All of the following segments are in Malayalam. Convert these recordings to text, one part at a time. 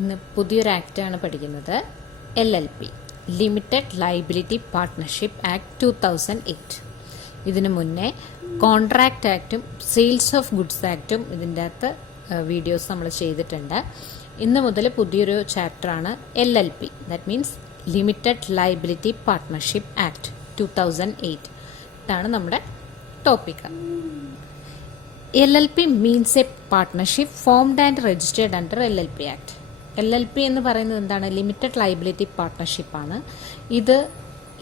ഇന്ന് പുതിയൊരു ആക്റ്റാണ് പഠിക്കുന്നത്. LLP limited liability partnership act 2008. ഇതിനു മുന്നേ കോൺട്രാക്ട് ആക്റ്റും സെയിൽസ് ഓഫ് ഗുഡ്സ് ആക്റ്റും ഇതിൻ്റെ അകത്ത് വീഡിയോസ് നമ്മൾ ചെയ്തിട്ടുണ്ട്. ഇന്ന് മുതൽ പുതിയൊരു ചാപ്റ്ററാണ് LLP, that means limited liability partnership act 2008. ഇതാണ് നമ്മുടെ topic. LLP means a partnership formed and registered under LLP Act. LLP എന്ന് പറയുന്നത് എന്താണ്? ലിമിറ്റഡ് ലയബിലിറ്റി പാർട്ട്ണർഷിപ്പ് ആണ്.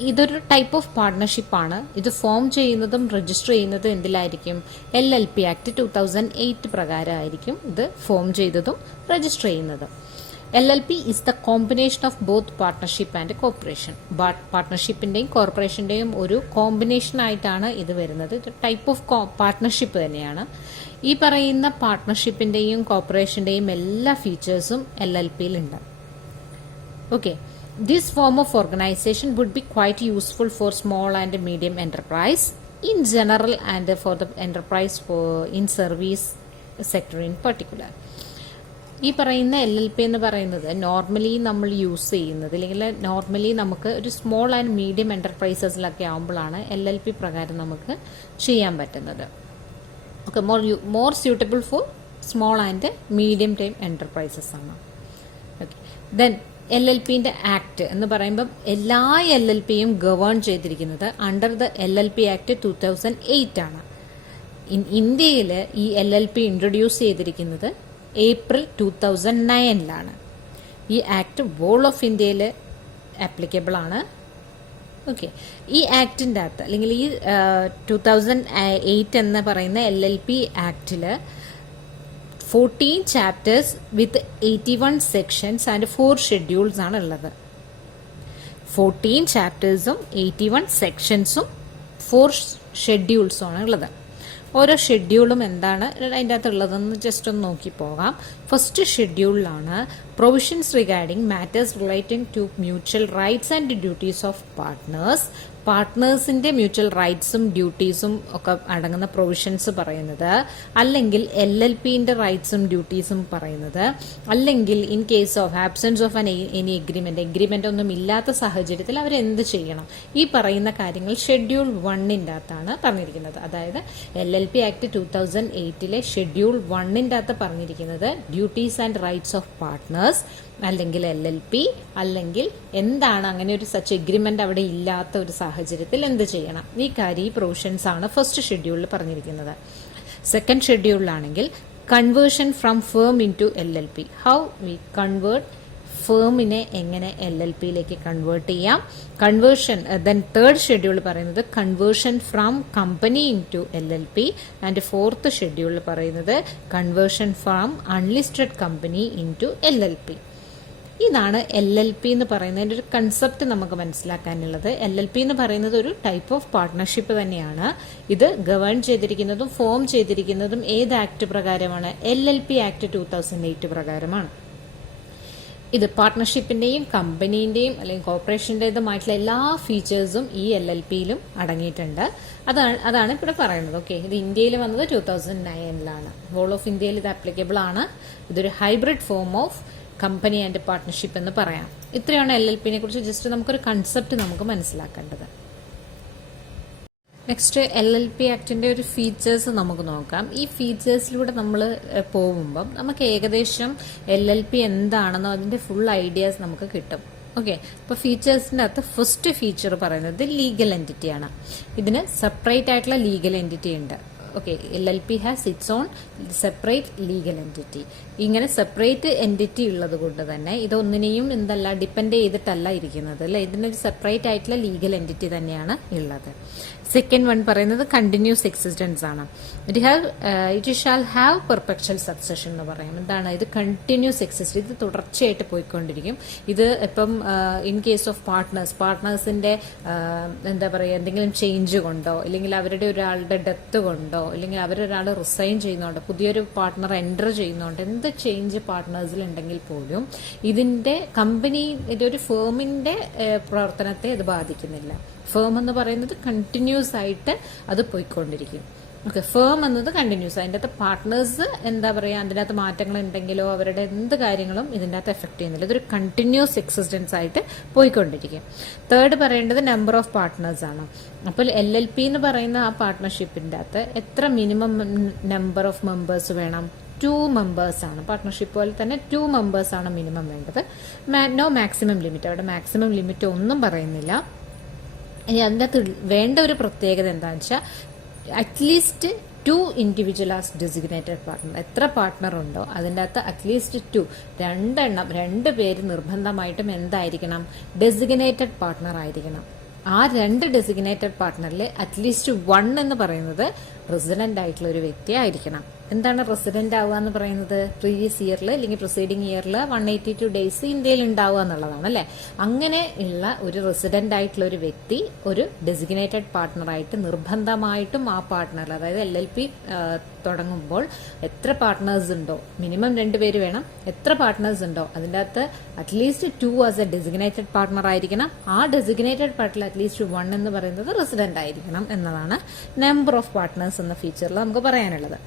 ഇതൊരു ടൈപ്പ് ഓഫ് പാർട്ട്ണർഷിപ്പ് ആണ്. ഇത് ഫോം ചെയ്യുന്നതും രജിസ്റ്റർ ചെയ്യുന്നതും എന്തിലായിരിക്കും? LLP Act 2008 പ്രകാരമായിരിക്കും ഇത് ഫോം ചെയ്തതും രജിസ്റ്റർ ചെയ്യുന്നതും. LLP is the combination of both partnership and corporation. പാർട്ട്ണർഷിപ്പിന്റെയും കോർപ്പറേഷന്റെയും ഒരു കോമ്പിനേഷൻ ആയിട്ടാണ് ഇത് വരുന്നത്. ഇത് ടൈപ്പ് ഓഫ് പാർട്ട്ണർഷിപ്പ് തന്നെയാണ്. ഈ പറയുന്ന പാർട്ട്ണർഷിപ്പിന്റെയും കോർപ്പറേഷന്റെയും എല്ലാ ഫീച്ചേഴ്സും LLPയിൽ ഉണ്ട്. Okay, this form of organisation would be quite useful for small and medium enterprise in general and for the enterprise in service sector in particular. ഈ പറയുന്ന LLP എന്ന് പറയുന്നത് നോർമലി നമ്മൾ യൂസ് ചെയ്യുന്നത്, അല്ലെങ്കിൽ നോർമലി നമുക്ക് ഒരു സ്മോൾ ആൻഡ് മീഡിയം എന്റർപ്രൈസസിലൊക്കെ ആകുമ്പോഴാണ് LLP പ്രകാരം നമുക്ക് ചെയ്യാൻ പറ്റുന്നത്. Okay, more suitable for small and medium time enterprises ആണ്. ഓക്കെ, ദെൻ LLPന്റെ ആക്ട് എന്ന് പറയുമ്പം എല്ലാ LLPയും ഗവേൺ ചെയ്തിരിക്കുന്നത് അണ്ടർ ദ LLP ആക്ട് 2008 ആണ്. ഇന്ത്യയിൽ ഈ LLP ഇൻട്രൊഡ്യൂസ് ചെയ്തിരിക്കുന്നത് ഏപ്രിൽ 2009 ഈ ആക്ട് വോൾ ഓഫ് ഇന്ത്യയിൽ ആപ്ലിക്കബിൾ ആണ്. ഓക്കെ, ഈ ആക്ടിൻ്റെ അകത്ത് അല്ലെങ്കിൽ ഈ 2008 എന്ന് പറയുന്ന LLP ആക്ടിൽ 14 chapters with 81 sections and 4 schedules ആണ് ഉള്ളത്. 14 ചാപ്റ്റേഴ്സും 81 സെക്ഷൻസും 4 ഷെഡ്യൂൾസും ആണ് ഉള്ളത്. ഓരോ ഷെഡ്യൂളും എന്താണ് അതിൻ്റെ അകത്ത് ഉള്ളതെന്ന് ജസ്റ്റ് ഒന്ന് നോക്കി പോകാം. ഫസ്റ്റ് ഷെഡ്യൂളിലാണ് provisions regarding matters relating to mutual rights and duties of partners. പാർട്ട്നേഴ്സിന്റെ മ്യൂച്വൽ റൈറ്റ്സും ഡ്യൂട്ടീസും ഒക്കെ അടങ്ങുന്ന പ്രൊവിഷൻസ് പറയുന്നത്, അല്ലെങ്കിൽ LLPന്റെ റൈറ്റ്സും ഡ്യൂട്ടീസും പറയുന്നത്, അല്ലെങ്കിൽ in case of absence of any agreement ഒന്നും ഇല്ലാത്ത സാഹചര്യത്തിൽ അവരെന്ത് ചെയ്യണം, ഈ പറയുന്ന കാര്യങ്ങൾ ഷെഡ്യൂൾ 1ന്റെ അകത്താണ് പറഞ്ഞിരിക്കുന്നത്. അതായത് LLP ആക്ട് 2008 ഷെഡ്യൂൾ 1ന്റെ അകത്ത് പറഞ്ഞിരിക്കുന്നത് duties and rights of partners, അല്ലെങ്കിൽ LLP, അല്ലെങ്കിൽ എന്താണ് അങ്ങനെ ഒരു സച്ച് എഗ്രിമെന്റ് അവിടെ ഇല്ലാത്ത ഒരു സാഹചര്യത്തിൽ എന്ത് ചെയ്യണം, ഈ പ്രൊവിഷൻസ് ആണ് ഫസ്റ്റ് ഷെഡ്യൂളിൽ പറഞ്ഞിരിക്കുന്നത്. സെക്കൻഡ് ഷെഡ്യൂളിലാണെങ്കിൽ conversion from firm into LLP, how we convert ഫേമിനെ എങ്ങനെ LLPയിലേക്ക് കൺവേർട്ട് ചെയ്യാം. കൺവേർഷൻ ദെൻ തേർഡ് ഷെഡ്യൂൾ പറയുന്നത് conversion from company into LLP, and fourth schedule പറയുന്നത് conversion from unlisted company into LLP. ഇതാണ് LLP എന്ന് പറയുന്നതിൻ്റെ ഒരു കൺസെപ്റ്റ് നമുക്ക് മനസ്സിലാക്കാനുള്ളത്. LLP എന്ന് പറയുന്നത് ഒരു ടൈപ്പ് ഓഫ് പാർട്ട്ണർഷിപ്പ് തന്നെയാണ്. ഇത് ഗവേൺ ചെയ്തിരിക്കുന്നതും ഫോം ചെയ്തിരിക്കുന്നതും ഏത് ആക്ട് പ്രകാരമാണ്? LLP ആക്ട് 2008 പ്രകാരമാണ്. ഇത് പാർട്ട്ണർഷിപ്പിന്റെയും കമ്പനീന്റെയും അല്ലെങ്കിൽ കോർപ്പറേഷന്റേതുമായിട്ടുള്ള എല്ലാ ഫീച്ചേഴ്സും ഈ LLPയിലും അടങ്ങിയിട്ടുണ്ട്. അതാണ് ഇവിടെ പറയുന്നത്. ഓക്കെ, ഇത് ഇന്ത്യയിൽ വന്നത് 2009 വോൾ ഓഫ് ഇന്ത്യയിൽ ഇത് ആപ്ലിക്കബിൾ ആണ്. ഇതൊരു hybrid form of company and partnership എന്ന് പറയാം. ഇത്രയാണ് LLPനെ കുറിച്ച് ജസ്റ്റ് നമുക്കൊരു കൺസെപ്റ്റ് നമുക്ക് മനസ്സിലാക്കേണ്ടത്. നെക്സ്റ്റ് LLP ആക്ടിന്റെ ഒരു ഫീച്ചേഴ്സ് നമുക്ക് നോക്കാം. ഈ ഫീച്ചേഴ്സിലൂടെ നമ്മൾ പോകുമ്പം നമുക്ക് ഏകദേശം LLP എന്താണെന്നോ അതിന്റെ ഫുൾ ഐഡിയാസ് നമുക്ക് കിട്ടും. ഓക്കെ, അപ്പോൾ ഫീച്ചേഴ്സിൻ്റെ അകത്ത് ഫസ്റ്റ് ഫീച്ചർ പറയുന്നത് ലീഗൽ എൻറ്റിറ്റി ആണ്. ഇതിന് സെപ്പറേറ്റ് ആയിട്ടുള്ള ലീഗൽ എൻറ്റിറ്റി ഉണ്ട്. Okay, LLP has it's on separate legal entity. ഇങ്ങനെ സെപ്പറേറ്റ് എൻറ്റിറ്റി ഉള്ളത് കൊണ്ട് തന്നെ ഇതൊന്നിനെയും ഡിപ്പെൻഡ് ചെയ്തിട്ടല്ല ഇരിക്കുന്നത് അല്ലെ, ഇതിനൊരു സെപ്പറേറ്റ് ആയിട്ടുള്ള ലീഗൽ എൻറ്റിറ്റി തന്നെയാണ് ഉള്ളത്. സെക്കൻഡ് വൺ പറയുന്നത് കണ്ടിന്യൂസ് എക്സിസ്റ്റൻസ് ആണ്. It shall have perpetual succession എന്ന് പറയും. എന്താണ് ഇത്? കണ്ടിന്യൂസ് എക്സിസ്റ്റ്, ഇത് തുടർച്ചയായിട്ട് പോയിക്കൊണ്ടിരിക്കും. ഇത് ഇപ്പം ഇൻ കേസ് ഓഫ് പാർട്ട്നേഴ്സിന്റെ എന്താ പറയുക, എന്തെങ്കിലും ചേഞ്ച് കൊണ്ടോ, അല്ലെങ്കിൽ അവരുടെ ഒരാളുടെ ഡെത്ത് കൊണ്ടോ, അല്ലെങ്കിൽ അവരൊരാൾ റിസൈൻ ചെയ്യുന്നുണ്ടോ, പുതിയൊരു പാർട്ട്ണർ എൻ്റർ ചെയ്യുന്നുണ്ട്, എന്ത് ചേഞ്ച് പാർട്ട്നേഴ്സിൽ ഉണ്ടെങ്കിൽ പോലും ഇതിന്റെ കമ്പനി, ഇതൊരു ഫേമിന്റെ പ്രവർത്തനത്തെ ഇത് ബാധിക്കുന്നില്ല. ഫേം എന്ന് പറയുന്നത് കണ്ടിന്യൂസ് ആയിട്ട് അത് പോയിക്കൊണ്ടിരിക്കും. ഓക്കെ, ഫേം എന്നത് കണ്ടിന്യൂസ്. അതിൻ്റെ അകത്ത് പാർട്ട്നേഴ്സ് എന്താ പറയുക, അതിൻ്റെ അകത്ത് മാറ്റങ്ങൾ ഉണ്ടെങ്കിലോ അവരുടെ എന്ത് കാര്യങ്ങളും ഇതിൻ്റെ അകത്ത് എഫക്ട് ചെയ്യുന്നില്ല. ഇതൊരു കണ്ടിന്യൂസ് എക്സിസ്റ്റൻസ് ആയിട്ട് പോയിക്കൊണ്ടിരിക്കും. തേർഡ് പറയേണ്ടത് നമ്പർ ഓഫ് പാർട്ട്നേഴ്സ് ആണ്. അപ്പോൾ LLP എന്ന് പറയുന്ന ആ പാർട്ട്ണർഷിപ്പിൻ്റെ അകത്ത് എത്ര മിനിമം നമ്പർ ഓഫ് മെമ്പേഴ്സ് വേണം? 2 മെമ്പേഴ്സ് ആണ്. പാർട്ട്ണർഷിപ്പ് പോലെ തന്നെ 2 മെമ്പേഴ്സ് ആണ് മിനിമം വേണ്ടത്. No maximum limit. അവിടെ മാക്സിമം ലിമിറ്റ് ഒന്നും പറയുന്നില്ല. ഇനി അതിൻ്റെ അകത്ത് വേണ്ട ഒരു പ്രത്യേകത എന്താണെന്ന് വെച്ചാൽ at least 2 individual as designated partner. എത്ര പാർട്ട്ണർ ഉണ്ടോ അതിൻ്റെ അകത്ത് അറ്റ്ലീസ്റ്റ് 2, 2 പേര് നിർബന്ധമായിട്ടും എന്തായിരിക്കണം? ഡെസിഗ്നേറ്റഡ് പാർട്ട്ണർ ആയിരിക്കണം. ആ 2 ഡെസിഗ്നേറ്റഡ് പാർട്ട്ണറിൽ അറ്റ്ലീസ്റ്റ് 1 എന്ന് പറയുന്നത് റെസിഡന്റ് ആയിട്ടുള്ള ഒരു വ്യക്തി ആയിരിക്കണം. എന്താണ് റെസിഡന്റ് ആവുക എന്ന് പറയുന്നത്? പ്രീവിയസ് ഇയറിൽ അല്ലെങ്കിൽ പ്രൊസീഡിംഗ് ഇയറിൽ 182 ഡേയ്സ് ഇന്ത്യയിൽ ഉണ്ടാവുക എന്നുള്ളതാണ് അല്ലെ. അങ്ങനെ ഉള്ള ഒരു റെസിഡന്റ് ആയിട്ടുള്ള ഒരു വ്യക്തി ഒരു ഡെസിഗ്നേറ്റഡ് പാർട്ട്ണറായിട്ട് നിർബന്ധമായിട്ടും ആ പാർട്ട്ണറിൽ, അതായത് LLP തുടങ്ങുമ്പോൾ എത്ര പാർട്ട്നേഴ്സ് ഉണ്ടോ, മിനിമം 2 പേര് വേണം. എത്ര പാർട്ട്നേഴ്സ് ഉണ്ടോ അതിൻ്റെ അകത്ത് at least 2 as a designated partner ആയിരിക്കണം. ആ ഡെസിഗ്നേറ്റഡ് പാർട്ടിൽ അറ്റ്ലീസ്റ്റ് 1 എന്ന് പറയുന്നത് റെസിഡന്റ് ആയിരിക്കണം എന്നതാണ് നമ്പർ ഓഫ് പാർട്ട്നേഴ്സ് എന്ന ഫീച്ചറിൽ നമുക്ക് പറയാനുള്ളത്.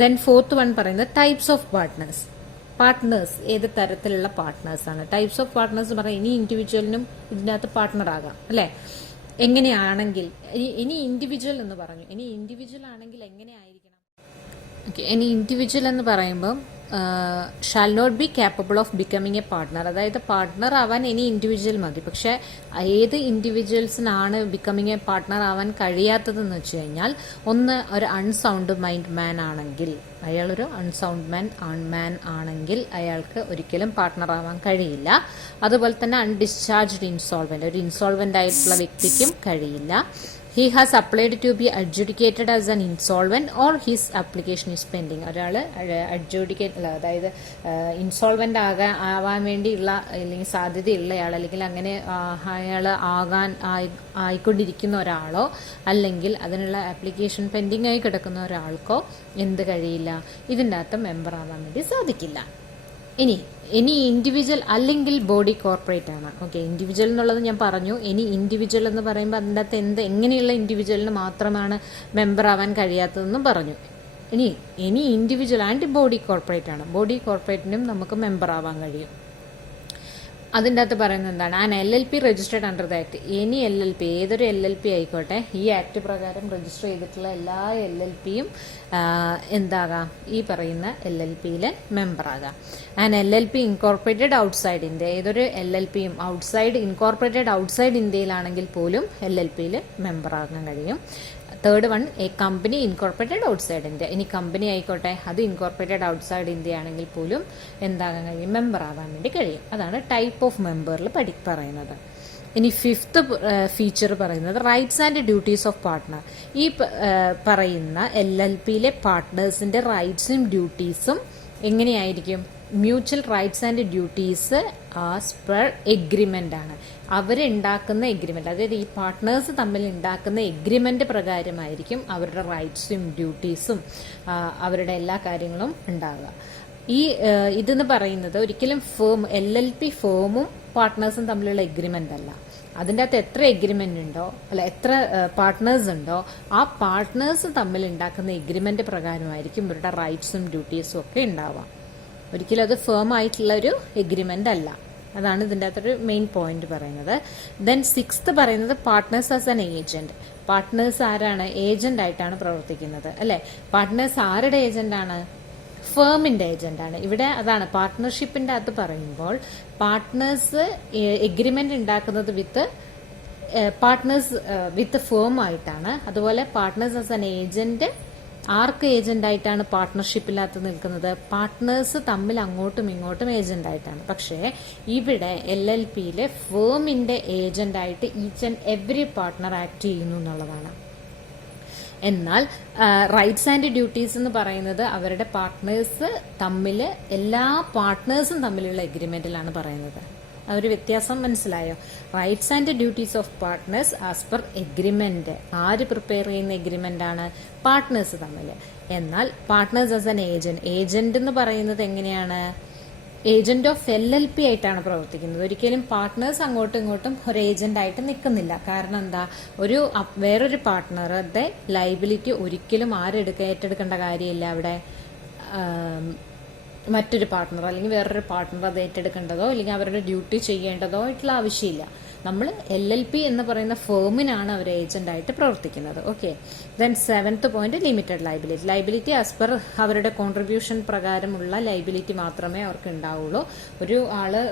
ദെൻ ഫോർത്ത് വൺ പറയുന്നത് ടൈപ്സ് ഓഫ് പാർട്ട്നേഴ്സ്. പാർട്ട്നേഴ്സ് ഏത് തരത്തിലുള്ള പാർട്ട്നേഴ്സ് ആണ്? ടൈപ്സ് ഓഫ് പാർട്ട്നേഴ്സ് പറയാം. ഇനി ഇൻഡിവിജ്വലിനും ഇതിനകത്ത് പാർട്ട്ണർ ആകാം അല്ലെ. എങ്ങനെയാണെങ്കിൽ ഇനി ഇൻഡിവിജ്വൽ എന്ന് പറഞ്ഞു. ഇനി ഇൻഡിവിജ്വൽ ആണെങ്കിൽ എങ്ങനെയായിരിക്കണം? ഓക്കെ, ഇനി ഇൻഡിവിജ്വൽ എന്ന് പറയുമ്പോൾ shall not be capable of becoming a partner. അതായത് പാർട്ട്ണർ ആവാൻ ഇനി ഇൻഡിവിജ്വൽ മതി. പക്ഷെ ഏത് ഇൻഡിവിജ്വൽസിനാണ് ബിക്കമിങ് എ പാർട്ട്ണർ ആവാൻ കഴിയാത്തതെന്ന് വെച്ച് കഴിഞ്ഞാൽ, ഒന്ന് ഒരു അൺസൗണ്ട് മൈൻഡ് മാൻ ആണെങ്കിൽ, അയാളൊരു അൺസൗണ്ട് മാൻ ആണെങ്കിൽ അയാൾക്ക് ഒരിക്കലും പാർട്ട്ണർ ആവാൻ കഴിയില്ല. അതുപോലെ തന്നെ അൺഡിസ്ചാർജ്ഡ് ഇൻസോൾവെന്റ്, ഒരു ഇൻസോൾവെന്റ് ആയിട്ടുള്ള വ്യക്തിക്കും കഴിയില്ല. He has applied to be adjudicated as an insolvent or his application is pending. ഒരാൾ അഡ്ജുഡിക്കേറ്റ്, അതായത് ഇൻസോൾവെന്റ് ആവാൻ വേണ്ടിയുള്ള അല്ലെങ്കിൽ സാധ്യതയുള്ളയാൾ, അല്ലെങ്കിൽ അങ്ങനെ അയാൾ ആയിക്കൊണ്ടിരിക്കുന്ന ഒരാളോ അല്ലെങ്കിൽ അതിനുള്ള ആപ്ലിക്കേഷൻ പെൻഡിങ് ആയി കിടക്കുന്ന ഒരാൾക്കോ എന്ത് കഴിയില്ല? ഇതിൻ്റെ അകത്ത് മെമ്പർ ആവാൻ വേണ്ടി സാധിക്കില്ല. ഇനി ഇൻഡിവിജ്വൽ അല്ലെങ്കിൽ ബോഡി കോർപ്പറേറ്റ് ആണ്. ഓക്കെ, ഇൻഡിവിജ്വൽ എന്നുള്ളത് ഞാൻ പറഞ്ഞു. ഇനി ഇൻഡിവിജ്വൽ എന്ന് പറയുമ്പോൾ അതിൻ്റെ അകത്ത് എങ്ങനെയുള്ള ഇൻഡിവിജ്വലിന് മാത്രമാണ് മെമ്പർ ആവാൻ കഴിയാത്തതെന്നും പറഞ്ഞു. ഇനി ഇൻഡിവിജ്വൽ ആൻഡ് ബോഡി കോർപ്പറേറ്റ് ആണ്. ബോഡി കോർപ്പറേറ്റിനും നമുക്ക് മെമ്പർ ആവാൻ കഴിയും. അതിൻ്റെ അകത്ത് പറയുന്നത് എന്താണ്? An LLP registered under the act. Any LLP, ഏതൊരു LLP ആയിക്കോട്ടെ, ഈ ആക്ട് പ്രകാരം രജിസ്റ്റർ ചെയ്തിട്ടുള്ള എല്ലാ LLPയും എന്താകാം? ഈ പറയുന്ന LLPയിലെ മെമ്പർ ആകാം. An LLP incorporated outside India, ഏതൊരു LLPയും ഇൻകോർപ്പറേറ്റഡ് ഔട്ട്സൈഡ് ഇന്ത്യയിലാണെങ്കിൽ പോലും LLPയിൽ മെമ്പർ ആകാൻ കഴിയും. Third one, A company incorporated outside India. ഇനി കമ്പനി ആയിക്കോട്ടെ, അത് ഇൻകോർപ്പറേറ്റഡ് ഔട്ട്സൈഡ് ഇന്ത്യ ആണെങ്കിൽ പോലും എന്താകാൻ കഴിയും? മെമ്പർ ആവാൻ വേണ്ടി കഴിയും. അതാണ് ടൈപ്പ് ഓഫ് മെമ്പറിൽ പറയുന്നത്. ഇനി ഫിഫ്ത്ത് ഫീച്ചർ പറയുന്നത് rights and duties of partner. ഈ പറയുന്ന LLPയിലെ പാർട്ട്നേഴ്സിന്റെ റൈറ്റ്സും ഡ്യൂട്ടീസും എങ്ങനെയായിരിക്കും? Mutual rights and duties as per agreement ആണ്. അവരുണ്ടാക്കുന്ന എഗ്രിമെന്റ്, അതായത് ഈ പാർട്ട്നേഴ്സ് തമ്മിൽ ഉണ്ടാക്കുന്ന എഗ്രിമെന്റ് പ്രകാരമായിരിക്കും അവരുടെ റൈറ്റ്സും ഡ്യൂട്ടീസും അവരുടെ എല്ലാ കാര്യങ്ങളും ഉണ്ടാവുക. ഇതെന്ന് പറയുന്നത് ഒരിക്കലും LLP ഫേമും പാർട്ട്നേഴ്സും തമ്മിലുള്ള എഗ്രിമെന്റ് അല്ല. അതിൻ്റെ അകത്ത് എത്ര എഗ്രിമെന്റ് ഉണ്ടോ, എത്ര പാർട്ട്നേഴ്സ് ഉണ്ടോ, ആ പാർട്ട്നേഴ്സ് തമ്മിൽ ഉണ്ടാക്കുന്ന എഗ്രിമെന്റ് പ്രകാരമായിരിക്കും ഇവരുടെ റൈറ്റ്സും ഡ്യൂട്ടീസും ഒക്കെ ഉണ്ടാവുക. ഒരിക്കലും അത് ഫേം ആയിട്ടുള്ള ഒരു എഗ്രിമെന്റ് അല്ല. അതാണ് ഇതിൻ്റെ അകത്തൊരു മെയിൻ പോയിന്റ് പറയുന്നത്. ദെൻ സിക്സ്ത് പറയുന്നത് partners as an agent. Partners ആരാണ്? ഏജന്റ് ആയിട്ടാണ് പ്രവർത്തിക്കുന്നത് അല്ലെ. പാർട്ട്നേഴ്സ് ആരുടെ ഏജന്റ് ആണ്? ഫേമിന്റെ ഏജന്റ് ആണ്. ഇവിടെ അതാണ് പാർട്ട്ണർഷിപ്പിന്റെ അകത്ത് പറയുമ്പോൾ പാർട്ട്നേഴ്സ് എഗ്രിമെന്റ് ഉണ്ടാക്കുന്നത് വിത്ത് ഫേം ആയിട്ടാണ്. അതുപോലെ പാർട്ട്നേഴ്സ് ആസ് ആൻ ഏജന്റ് ആർക്ക് ഏജന്റ് ആയിട്ടാണ് പാർട്ട്ണർഷിപ്പിനകത്ത് നിൽക്കുന്നത്? പാർട്ട്നേഴ്സ് തമ്മിൽ അങ്ങോട്ടും ഇങ്ങോട്ടും ഏജന്റ് ആയിട്ടാണ്. പക്ഷേ ഇവിടെ LLPയിലെ ഫേമിന്റെ ഏജന്റ് ആയിട്ട് each and every partner act ചെയ്യുന്നു എന്നുള്ളതാണ്. എന്നാൽ റൈറ്റ്സ് ആൻഡ് ഡ്യൂട്ടീസ് എന്ന് പറയുന്നത് അവരുടെ പാർട്ട്നേഴ്സ് തമ്മിൽ, എല്ലാ പാർട്ട്നേഴ്സും തമ്മിലുള്ള എഗ്രിമെന്റിലാണ് പറയുന്നത്. ആ ഒരു വ്യത്യാസം മനസ്സിലായോ? Rights and duties of partners as per agreement. ആര് പ്രിപ്പയർ ചെയ്യുന്ന എഗ്രിമെന്റ് ആണ്? പാർട്ട്നേഴ്സ് തമ്മിൽ. എന്നാൽ പാർട്ട്നേഴ്സ് ആസ് ആൻ ഏജന്റ് എന്ന് പറയുന്നത് എങ്ങനെയാണ്? ഏജന്റ് ഓഫ് LLP ആയിട്ടാണ് പ്രവർത്തിക്കുന്നത്. ഒരിക്കലും പാർട്ട്നേഴ്സ് അങ്ങോട്ടും ഇങ്ങോട്ടും ഒരു ഏജന്റ് ആയിട്ട് നിൽക്കുന്നില്ല. കാരണം എന്താ, വേറൊരു പാർട്ട്ണറുടെ ലൈബിലിറ്റി ഒരിക്കലും ഏറ്റെടുക്കേണ്ട കാര്യമില്ല. അവിടെ മറ്റൊരു പാർട്ട്ണർ അല്ലെങ്കിൽ വേറൊരു പാർട്ട്ണർ അത് ഏറ്റെടുക്കേണ്ടതോ അല്ലെങ്കിൽ അവരുടെ ഡ്യൂട്ടി ചെയ്യേണ്ടതോ ആയിട്ടുള്ള ആവശ്യമില്ല. നമ്മൾ LLP എന്ന് പറയുന്ന ഫേമിനാണ് അവർ ഏജന്റ് ആയിട്ട് പ്രവർത്തിക്കുന്നത്. Okay. Then 7th point, limited liability. Liability as per അവരുടെ കോൺട്രിബ്യൂഷൻ പ്രകാരമുള്ള ലൈബിലിറ്റി മാത്രമേ അവർക്ക് ഉണ്ടാവുള്ളൂ. ഒരു ആള്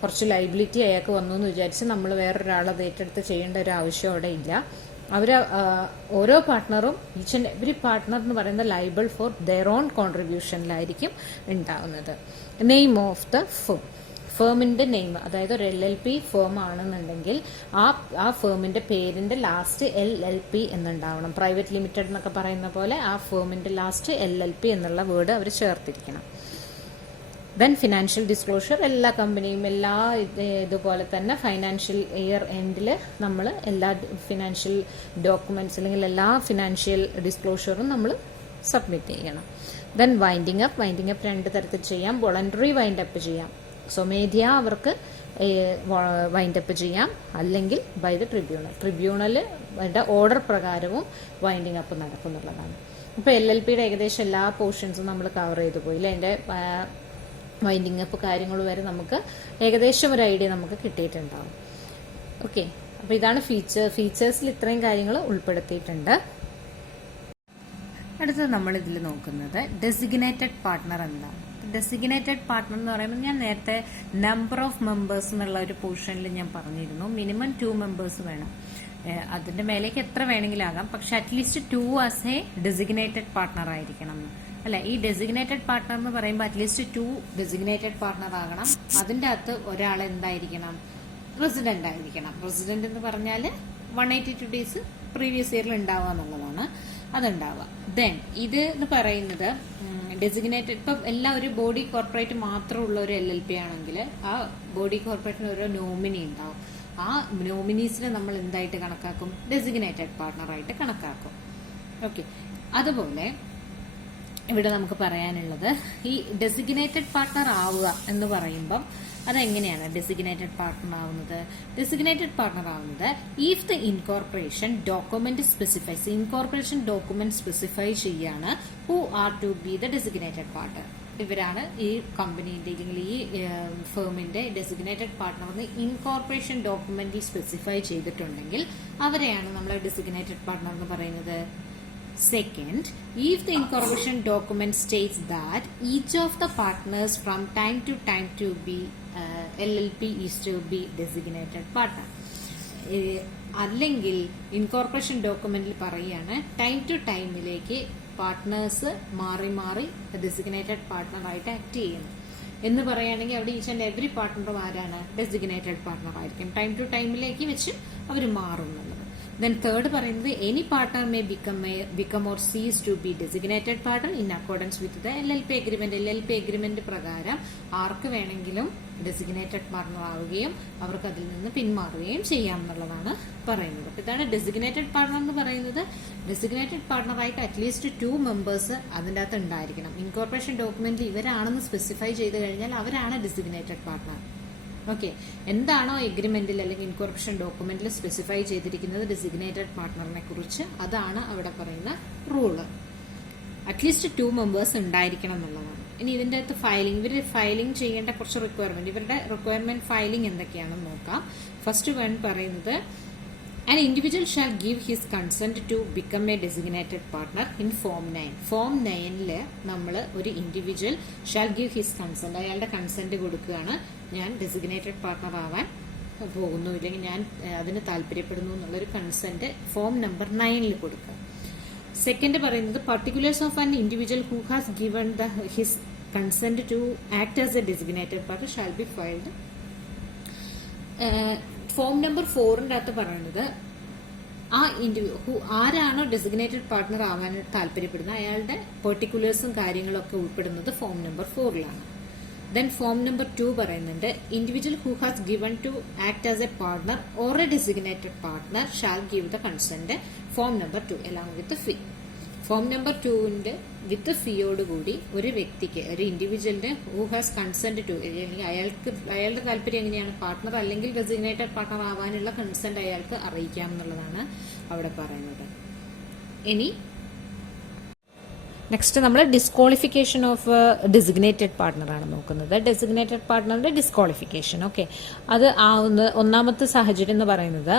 കുറച്ച് ലൈബിലിറ്റി അയാൾക്ക് വന്നു എന്ന് വിചാരിച്ച് നമ്മൾ വേറൊരാൾ അത് ഏറ്റെടുത്ത് ചെയ്യേണ്ട ഒരു ആവശ്യം അവിടെ ഇല്ല. ഓരോ പാർട്ട്ണറും, ഈച്ച് ആൻഡ് എവറി പാർട്ട്ണർ എന്ന് പറയുന്ന ലൈബിൾ ഫോർ ദെയർ ഓൺ കോൺട്രിബ്യൂഷനിലായിരിക്കും ഉണ്ടാവുന്നത്. നെയിം ഓഫ് ദ ഫേമിന്റെ നെയിം, അതായത് ഒരു LLP ഫേം ആണെന്നുണ്ടെങ്കിൽ ആ ഫേമിന്റെ പേരിന്റെ ലാസ്റ്റ് LLP എന്നുണ്ടാവണം. പ്രൈവറ്റ് ലിമിറ്റഡ് എന്നൊക്കെ പറയുന്ന പോലെ ആ ഫേമിന്റെ ലാസ്റ്റ് LLP എന്നുള്ള വേർഡ് അവർ ചേർത്തിരിക്കണം. Then financial disclosure. എല്ലാ കമ്പനിയും ഇതുപോലെ തന്നെ ഫൈനാൻഷ്യൽ ഇയർ എൻഡിൽ നമ്മൾ എല്ലാ ഫിനാൻഷ്യൽ ഡോക്യുമെന്റ്സ് അല്ലെങ്കിൽ എല്ലാ ഫിനാൻഷ്യൽ ഡിസ്ക്ലോഷറും നമ്മൾ സബ്മിറ്റ് ചെയ്യണം. Then winding up. Winding up 2 തരത്തിൽ ചെയ്യാം. വോളണ്ടറി വൈൻഡ് അപ്പ് ചെയ്യാം. സ്വമേധയാ അവർക്ക് വൈൻഡ് അപ്പ് ചെയ്യാം, അല്ലെങ്കിൽ ബൈ ദ ട്രിബ്യൂണലിന്റെ ഓർഡർ പ്രകാരവും വൈൻഡിങ് അപ്പ് നടക്കുന്നുള്ളതാണ്. ഇപ്പൊ LLPയുടെ ഏകദേശം എല്ലാ പോർഷൻസും നമ്മൾ കവർ ചെയ്തു പോയില്ലേ. അതിന്റെ വൈൻഡിങ് അപ്പ് കാര്യങ്ങൾ വരെ നമുക്ക് ഏകദേശം ഒരു ഐഡിയ നമുക്ക് കിട്ടിയിട്ടുണ്ടാവും. ഓക്കെ. അപ്പൊ ഇതാണ് ഫീച്ചേഴ്സിൽ ഇത്രയും കാര്യങ്ങൾ ഉൾപ്പെടുത്തിയിട്ടുണ്ട്. അടുത്തത് നമ്മൾ ഇതിൽ നോക്കുന്നത് ഡെസിഗ്നേറ്റഡ് പാർട്ട്ണർ എന്താണ്. ഡെസിഗ്നേറ്റഡ് പാർട്ട്ണർ എന്ന് പറയുമ്പോൾ ഞാൻ നേരത്തെ നമ്പർ ഓഫ് മെമ്പേഴ്സ് എന്നുള്ള ഒരു പോർഷനിൽ ഞാൻ പറഞ്ഞിരുന്നു. മിനിമം 2 മെമ്പേഴ്സ് വേണം. അതിന്റെ മേലേക്ക് എത്ര വേണമെങ്കിലും ആകാം, പക്ഷെ at least 2 as a designated partner ആയിരിക്കണം അല്ലെ. ഈ ഡെസിഗ്നേറ്റഡ് പാർട്ട്ണർ എന്ന് പറയുമ്പോൾ അറ്റ്ലീസ്റ്റ് 2 ഡെസിഗ്നേറ്റഡ് പാർട്ട്ണർ ആകണം. അതിന്റെ അകത്ത് ഒരാൾ എന്തായിരിക്കണം, പ്രസിഡന്റ് ആയിരിക്കണം. പ്രസിഡന്റ് എന്ന് പറഞ്ഞാൽ 182 ഡേയ്സ് പ്രീവിയസ് ഇയറിൽ ഉണ്ടാവുക എന്നുള്ളതാണ്. അതുണ്ടാവുക. ദെൻ ഇത് എന്ന് പറയുന്നത് ഡെസിഗ്നേറ്റഡ്, ഇപ്പം ഒരു ബോഡി കോർപ്പറേറ്റ് മാത്രമുള്ള ഒരു LLP ആണെങ്കിൽ ആ ബോഡി കോർപ്പറേറ്റിന് ഓരോ നോമിനി ഉണ്ടാവും. ആ നോമിനീസിനെ നമ്മൾ എന്തായിട്ട് കണക്കാക്കും, ഡെസിഗ്നേറ്റഡ് പാർട്ട്ണറായിട്ട് കണക്കാക്കും. ഓക്കെ. അതുപോലെ ഇവിടെ നമുക്ക് പറയാനുള്ളത്, ഈ ഡെസിഗ്നേറ്റഡ് പാർട്ട്ണർ ആവുക എന്ന് പറയുമ്പം അതെങ്ങനെയാണ് ഡെസിഗ്നേറ്റഡ് പാർട്ട്ണർ ആവുന്നത്? ഡെസിഗ്നേറ്റഡ് പാർട്ട്ണർ ആവുന്നത് if the incorporation document specifies, incorporation document specify ചെയ്യാണ് who are to be the designated partner. ഇവരാണ് ഈ കമ്പനിയുടെ അല്ലെങ്കിൽ ഈ ഫേമിന്റെ ഡെസിഗ്നേറ്റഡ് പാർട്ട്ണർ എന്ന് ഇൻകോർപ്പറേഷൻ ഡോക്യുമെന്റിൽ സ്പെസിഫൈ ചെയ്തിട്ടുണ്ടെങ്കിൽ അവരെയാണ് നമ്മൾ ഡെസിഗ്നേറ്റഡ് പാർട്ട്ണർ എന്ന് പറയുന്നത്. Second, if the incorporation document states that each of the partners from time to time to be LLP is to be designated partner. അല്ലെങ്കിൽ ഇൻകോർപ്പറേഷൻ ഡോക്യുമെന്റിൽ പറയുകയാണ് ടൈം ടു ടൈമിലേക്ക് പാർട്ട്നേഴ്സ് മാറി മാറി ഡെസിഗ്നേറ്റഡ് പാർട്ട്ണറായിട്ട് ആക്ട് ചെയ്യുന്നു എന്ന് പറയുകയാണെങ്കിൽ അവിടെ ഈച്ച് ആൻഡ് എവറി പാർട്ട്ണറും ആരാണ്, ഡെസിഗ്നേറ്റഡ് പാർട്ട്ണർ ആയിരിക്കും. ടൈം ടു ടൈമിലേക്ക് വെച്ച് അവർ മാറുന്നുള്ളത്. Then third പറയുന്നത് any partner may become or cease to be designated partner in accordance with the LLP agreement. LLP agreement പ്രകാരം ആർക്ക് വേണമെങ്കിലും ഡെസിഗ്നേറ്റഡ് പാർട്ണർ ആവുകയും അവർക്ക് അതിൽ നിന്ന് പിന്മാറുകയും ചെയ്യാം എന്നുള്ളതാണ് പറയുന്നത്. അപ്പൊ ഇതാണ് ഡെസിഗ്നേറ്റഡ് പാർട്ണർ എന്ന് പറയുന്നത്. ഡെസിഗ്നേറ്റഡ് പാർട്ണറായിട്ട് അറ്റ്ലീസ്റ്റ് 2 മെമ്പേഴ്സ് അതിൻ്റെ അകത്ത് ഉണ്ടായിരിക്കണം. ഇൻകോർപ്പറേഷൻ ഡോക്യുമെന്റിൽ ഇവരാണെന്ന് സ്പെസിഫൈ ചെയ്ത് കഴിഞ്ഞാൽ അവരാണ് ഡെസിഗ്നേറ്റഡ് പാർട്ണർ. ഓക്കെ. എന്താണോ എഗ്രിമെന്റിൽ അല്ലെങ്കിൽ ഇൻകോർപ്പറേഷൻ ഡോക്യുമെന്റിൽ സ്പെസിഫൈ ചെയ്തിരിക്കുന്നത് ഡെസിഗ്നേറ്റഡ് പാർട്ട്ണറിനെ കുറിച്ച്, അതാണ് അവിടെ പറയുന്ന റൂള്. അറ്റ്ലീസ്റ്റ് 2 മെമ്പേഴ്സ് ഉണ്ടായിരിക്കണം എന്നുള്ളതാണ്. ഇനി ഇതിന്റെ അകത്ത് ഫയലിംഗ് ചെയ്യേണ്ട കുറച്ച് റിക്വയർമെന്റ്, ഇവരുടെ റിക്വയർമെന്റ് ഫയലിംഗ് എന്തൊക്കെയാണെന്ന് നോക്കാം. ഫസ്റ്റ് വൺ പറയുന്നത് an individual shall give his consent to become a designated partner in Form 9. Form 9 നമ്മൾ ഒരു individual shall give his consent, അയാളുടെ കൺസെന്റ് കൊടുക്കുകയാണ്, ഞാൻ ഡെസിഗ്നേറ്റഡ് പാർട്ട്ണർ ആവാൻ പോകുന്നു ഇല്ലെങ്കിൽ ഞാൻ അതിന് താല്പര്യപ്പെടുന്നു എന്നുള്ളൊരു കൺസെന്റ് ഫോം നമ്പർ 9 കൊടുക്കുക. സെക്കൻഡ് പറയുന്നത് particulars of an individual who has given his consent to act as a designated partner shall be filed. Form number 4ന്റെ അകത്ത് പറയുന്നത് ആരാണോ ഡെസിഗ്നേറ്റഡ് പാർട്ട്ണർ ആവാൻ താല്പര്യപ്പെടുന്നത് അയാളുടെ പെർട്ടിക്കുലേഴ്സും കാര്യങ്ങളും ഒക്കെ ഉൾപ്പെടുന്നത് ഫോം നമ്പർ 4ലാണ്. ദെൻ ഫോം നമ്പർ 2 പറയുന്നുണ്ട് individual who has given to act as a partner or a designated partner shall give the consent form number 2 along with fee. Form number 2ന്റെ വിത്ത് ഫീയോടുകൂടി ഒരു വ്യക്തിക്ക്, ഒരു ഇൻഡിവിജ്വലിന് ഹു ഹാസ് കൺസെന്റ് ടു, അല്ലെങ്കിൽ അയാളുടെ താല്പര്യം എങ്ങനെയാണ്, പാർട്ട്ണർ അല്ലെങ്കിൽ ഡെസിഗ്നേറ്റഡ് പാർട്ട്ണർ ആവാനുള്ള കൺസെന്റ് അയാൾക്ക് അറിയിക്കാം എന്നുള്ളതാണ് അവിടെ പറയുന്നത്. ഇനി നെക്സ്റ്റ് നമ്മൾ ഡിസ്ക്വാളിഫിക്കേഷൻ ഓഫ് ഡെസിഗ്നേറ്റഡ് പാർട്ട്ണർ ആണ് നോക്കുന്നത്. Designated പാർട്ട്ണറിന്റെ disqualification. ഓക്കെ, അത് ഒന്നാമത്തെ സാഹചര്യം എന്ന് പറയുന്നത്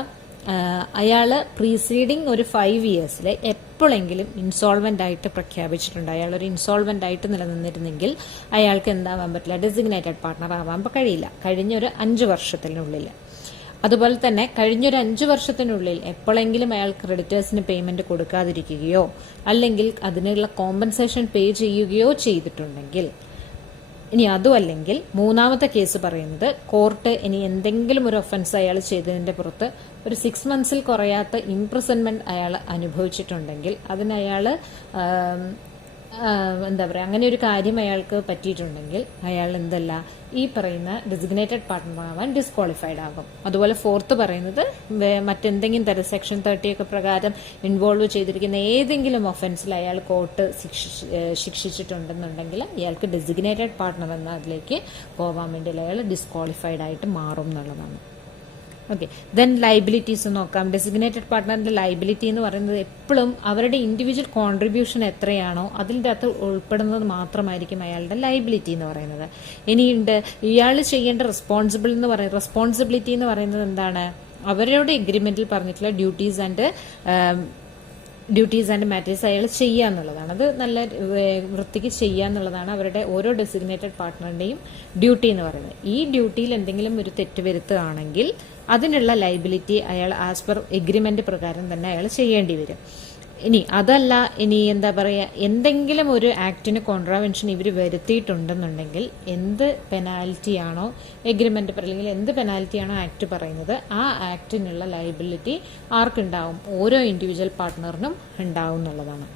അയാള് പ്രീസീഡിങ് ഒരു 5 yearsൽ എപ്പോഴെങ്കിലും ഇൻസോൾവെന്റ് ആയിട്ട് പ്രഖ്യാപിച്ചിട്ടുണ്ട്, അയാൾ ഒരു ഇൻസോൾവെന്റ് ആയിട്ട് നിലനിന്നിരുന്നെങ്കിൽ അയാൾക്ക് എന്താവാൻ പറ്റില്ല, ഡെസിഗ്നേറ്റഡ് പാർട്ട്ണർ ആവാൻ കഴിയില്ല കഴിഞ്ഞ ഒരു 5 വർഷത്തിനുള്ളിൽ. അതുപോലെ തന്നെ കഴിഞ്ഞൊരു 5 വർഷത്തിനുള്ളിൽ എപ്പോഴെങ്കിലും അയാൾ ക്രെഡിറ്റേഴ്സിന് പേയ്മെന്റ് കൊടുക്കാതിരിക്കുകയോ അല്ലെങ്കിൽ അതിനുള്ള കോമ്പൻസേഷൻ പേ ചെയ്യുകയോ ചെയ്തിട്ടുണ്ടെങ്കിൽ, ഇനി അതും അല്ലെങ്കിൽ മൂന്നാമത്തെ കേസ് പറയുന്നത് കോർട്ട് ഇനി എന്തെങ്കിലും ഒരു ഒഫൻസ് അയാൾ ചെയ്തതിന്റെ പുറത്ത് ഒരു 6 monthsൽ കുറയാത്ത ഇംപ്രിസൺമെന്റ് അയാൾ അനുഭവിച്ചിട്ടുണ്ടെങ്കിൽ അതിന് അയാൾ എന്താ പറയുക, അങ്ങനെ ഒരു കാര്യം അയാൾക്ക് പറ്റിയിട്ടുണ്ടെങ്കിൽ അയാൾ എന്തല്ല, ഈ പറയുന്ന ഡെസിഗ്നേറ്റഡ് പാർട്ട്ണർ ആവാൻ ഡിസ്ക്വാളിഫൈഡ് ആകും. അതുപോലെ ഫോർത്ത് പറയുന്നത് മറ്റെന്തെങ്കിലും തരം സെക്ഷൻ 30 ഒക്കെ പ്രകാരം ഇൻവോൾവ് ചെയ്തിരിക്കുന്ന ഏതെങ്കിലും ഒഫൻസിൽ അയാൾ കോർട്ട് ശിക്ഷിച്ചിട്ടുണ്ടെന്നുണ്ടെങ്കിൽ അയാൾക്ക് ഡെസിഗ്നേറ്റഡ് പാർട്ട്ണർ എന്ന അതിലേക്ക് പോകാൻ വേണ്ടി അയാൾ ഡിസ്ക്വാളിഫൈഡ് ആയിട്ട് മാറും എന്നുള്ളതാണ്. ഓക്കെ, ദെൻ ലൈബിലിറ്റീസ് നോക്കാം. ഡെസിഗ്നേറ്റഡ് പാർട്ട്ണറിന്റെ ലൈബിലിറ്റി എന്ന് പറയുന്നത് എപ്പോഴും അവരുടെ ഇൻഡിവിജ്വൽ കോൺട്രിബ്യൂഷൻ എത്രയാണോ അതിൻ്റെ അകത്ത് ഉൾപ്പെടുന്നത് മാത്രമായിരിക്കും അയാളുടെ ലൈബിലിറ്റി എന്ന് പറയുന്നത്. ഇനിയുണ്ട് ഇയാൾ ചെയ്യേണ്ട റെസ്പോൺസിബിലിറ്റി എന്ന് പറയുന്നത് എന്താണ്, അവരുടെ എഗ്രിമെന്റിൽ പറഞ്ഞിട്ടുള്ള ഡ്യൂട്ടീസ് ആൻഡ് മാറ്റേഴ്സ് അയാൾ ചെയ്യുക എന്നുള്ളതാണ്. അത് നല്ല വൃത്തിക്ക് ചെയ്യുക എന്നുള്ളതാണ് അവരുടെ ഓരോ ഡെസിഗ്നേറ്റഡ് പാർട്ട്ണറിന്റെയും ഡ്യൂട്ടി എന്ന് പറയുന്നത്. ഈ ഡ്യൂട്ടിയിൽ എന്തെങ്കിലും ഒരു തെറ്റ് വരുത്തുകയാണെങ്കിൽ അതിനുള്ള ലൈബിലിറ്റി അയാൾ ആസ് പെർ എഗ്രിമെന്റ് പ്രകാരം തന്നെ അയാൾ ചെയ്യേണ്ടി വരും. ഇനി അതല്ല, ഇനി എന്താ പറയുക, എന്തെങ്കിലും ഒരു ആക്ടിന് കോൺട്രാവെൻഷൻ ഇവർ വരുത്തിയിട്ടുണ്ടെന്നുണ്ടെങ്കിൽ എന്ത് പെനാൽറ്റിയാണോ എഗ്രിമെന്റ് അല്ലെങ്കിൽ എന്ത് പെനാൽറ്റിയാണോ ആക്ട് പറയുന്നത് ആ ആക്ടിനുള്ള ലൈബിലിറ്റി ആർക്കുണ്ടാവും, ഓരോ ഇൻഡിവിജ്വൽ പാർട്ട്ണറിനും ഉണ്ടാവും എന്നുള്ളതാണ്.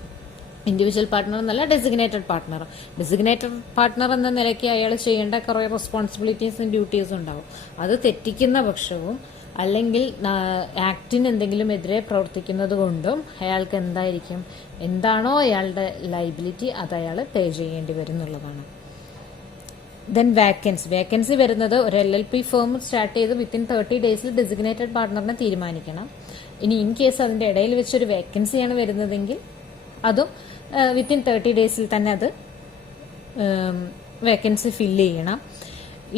ഇൻഡിവിജ്വൽ പാർട്ട്ണർ എന്നല്ല, ഡെസിഗ്നേറ്റഡ് പാർട്ട്ണർ. ഡെസിഗ്നേറ്റഡ് പാർട്ട്ണർ എന്ന നിലയ്ക്ക് അയാൾ ചെയ്യേണ്ട കുറേ റെസ്പോൺസിബിലിറ്റീസും ഡ്യൂട്ടീസും ഉണ്ടാവും. അത് തെറ്റിക്കുന്ന പക്ഷവും അല്ലെങ്കിൽ ആക്ടിന് എന്തെങ്കിലും എതിരെ പ്രവർത്തിക്കുന്നത് കൊണ്ടും അയാൾക്ക് എന്തായിരിക്കും, എന്താണോ അയാളുടെ ലൈബിലിറ്റി അത് അയാൾ പേ ചെയ്യേണ്ടി വരും എന്നുള്ളതാണ്. ദെൻ വേക്കൻസി വരുന്നത് ഒരു LLP ഫേം സ്റ്റാർട്ട് ചെയ്ത് വിത്തിൻ 30 days ഡെസിഗ്നേറ്റഡ് പാർട്ട്ണറിനെ തീരുമാനിക്കണം. ഇനി ഇൻ കേസ് അതിന്റെ ഇടയിൽ വെച്ചൊരു വേക്കൻസിയാണ് വരുന്നതെങ്കിൽ അതും വിത്തിൻ 30 days തന്നെ അത് വേക്കൻസി ഫില്ല് ചെയ്യണം.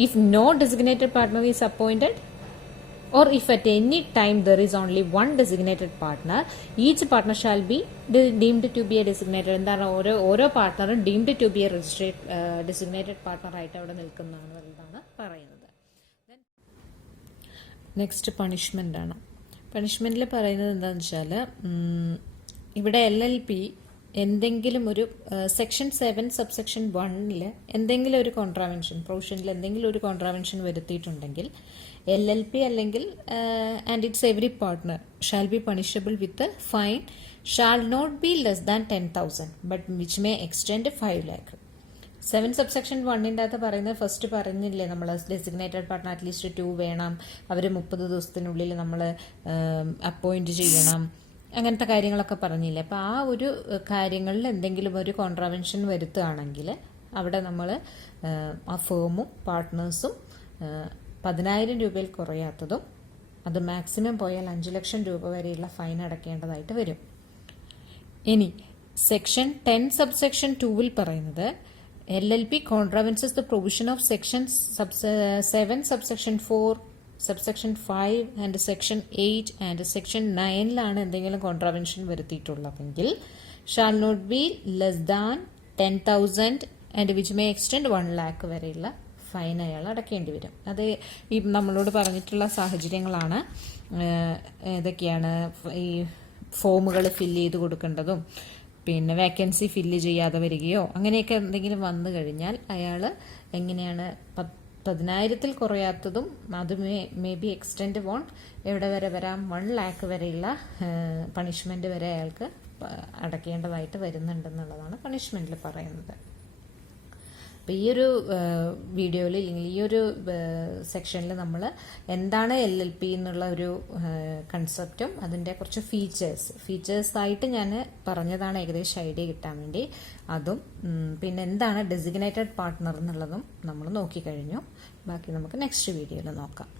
If no designated partner is appointed or if at any time there is only one designated partner, each partner shall be deemed to be a designated. എന്താണ്, ഓരോ പാർട്ട്ണറും deemed to be a registered designated partner ആയിട്ട് അവിടെ നിൽക്കുന്നതാണ് പറയുന്നത്. നെക്സ്റ്റ് പണിഷ്മെന്റ് ആണ്. പണിഷ്മെന്റിൽ പറയുന്നത് എന്താണെന്ന് വെച്ചാൽ ഇവിടെ LLP എന്തെങ്കിലും ഒരു സെക്ഷൻ 7 സബ്സെക്ഷൻ 1 എന്തെങ്കിലും ഒരു കോൺട്രാവെൻഷൻ, പ്രൊവിഷനിൽ എന്തെങ്കിലും ഒരു കോൺട്രാവെൻഷൻ വരുത്തിയിട്ടുണ്ടെങ്കിൽ LLP അല്ലെങ്കിൽ and its every partner shall be punishable with fine shall not be less than 10,000 but which may extend 5 lakh. 7 subsection 1 അകത്ത് പറയുന്നത് ഫസ്റ്റ് പറഞ്ഞില്ലേ നമ്മൾ, ഡെസിഗ്നേറ്റഡ് പാർട്ട്ണർ അറ്റ്ലീസ്റ്റ് 2 വേണം, അവർ 30 ദിവസത്തിനുള്ളിൽ നമ്മൾ അപ്പോയിന്റ് ചെയ്യണം, അങ്ങനത്തെ കാര്യങ്ങളൊക്കെ പറഞ്ഞില്ലേ. അപ്പോൾ ആ ഒരു കാര്യങ്ങളിൽ എന്തെങ്കിലും ഒരു കോൺട്രാവെൻഷൻ വരുത്തുകയാണെങ്കിൽ അവിടെ നമ്മൾ ആ ഫേമും പാർട്ട്നേഴ്സും 10,000 രൂപയിൽ കുറയാത്തതും അത് മാക്സിമം പോയാൽ 5 ലക്ഷം രൂപ വരെയുള്ള ഫൈൻ അടയ്ക്കേണ്ടതായിട്ട് വരും. ഇനി സെക്ഷൻ 10 സബ്സെക്ഷൻ 2 പറയുന്നത് LLP contravenes the provision of section 7 subsection 4 subsection 5 and section 8 and section 9 എന്തെങ്കിലും കോൺട്രാവെൻഷൻ വരുത്തിയിട്ടുള്ളതെങ്കിൽ shall not be less than 10,000 and which may extend 1 lakh വരെയുള്ള ഫൈൻ അയാൾ അടയ്ക്കേണ്ടി വരും. അത് ഈ നമ്മളോട് പറഞ്ഞിട്ടുള്ള സാഹചര്യങ്ങളാണ്. ഏതൊക്കെയാണ്, ഈ ഫോമുകൾ ഫില്ല് ചെയ്ത് കൊടുക്കേണ്ടതും പിന്നെ വേക്കൻസി ഫില്ല് ചെയ്യാതെ വരികയോ അങ്ങനെയൊക്കെ എന്തെങ്കിലും വന്നു കഴിഞ്ഞാൽ അയാൾ എങ്ങനെയാണ് 10,000 കുറയാത്തതും അത് മേ ബി എക്സ്റ്റെൻഡ് വോൺ എവിടെ വരെ വരാം 1 lakh വരെയുള്ള പണിഷ്മെന്റ് വരെ അയാൾക്ക് അടയ്ക്കേണ്ടതായിട്ട് വരുന്നുണ്ടെന്നുള്ളതാണ് പണിഷ്മെന്റിൽ പറയുന്നത്. അപ്പോൾ ഈ ഒരു വീഡിയോയിൽ അല്ലെങ്കിൽ ഈ ഒരു സെക്ഷനിൽ നമ്മൾ എന്താണ് LLP എന്നുള്ള ഒരു കൺസെപ്റ്റും അതിൻ്റെ കുറച്ച് ഫീച്ചേഴ്സായിട്ട് ഞാൻ പറഞ്ഞതാണ് ഏകദേശം ഐഡിയ കിട്ടാൻ വേണ്ടി. അതും പിന്നെ എന്താണ് ഡെസിഗ്നേറ്റഡ് പാർട്ട്ണർ എന്നുള്ളതും നമ്മൾ നോക്കിക്കഴിഞ്ഞു. ബാക്കി നമുക്ക് നെക്സ്റ്റ് വീഡിയോയിൽ നോക്കാം.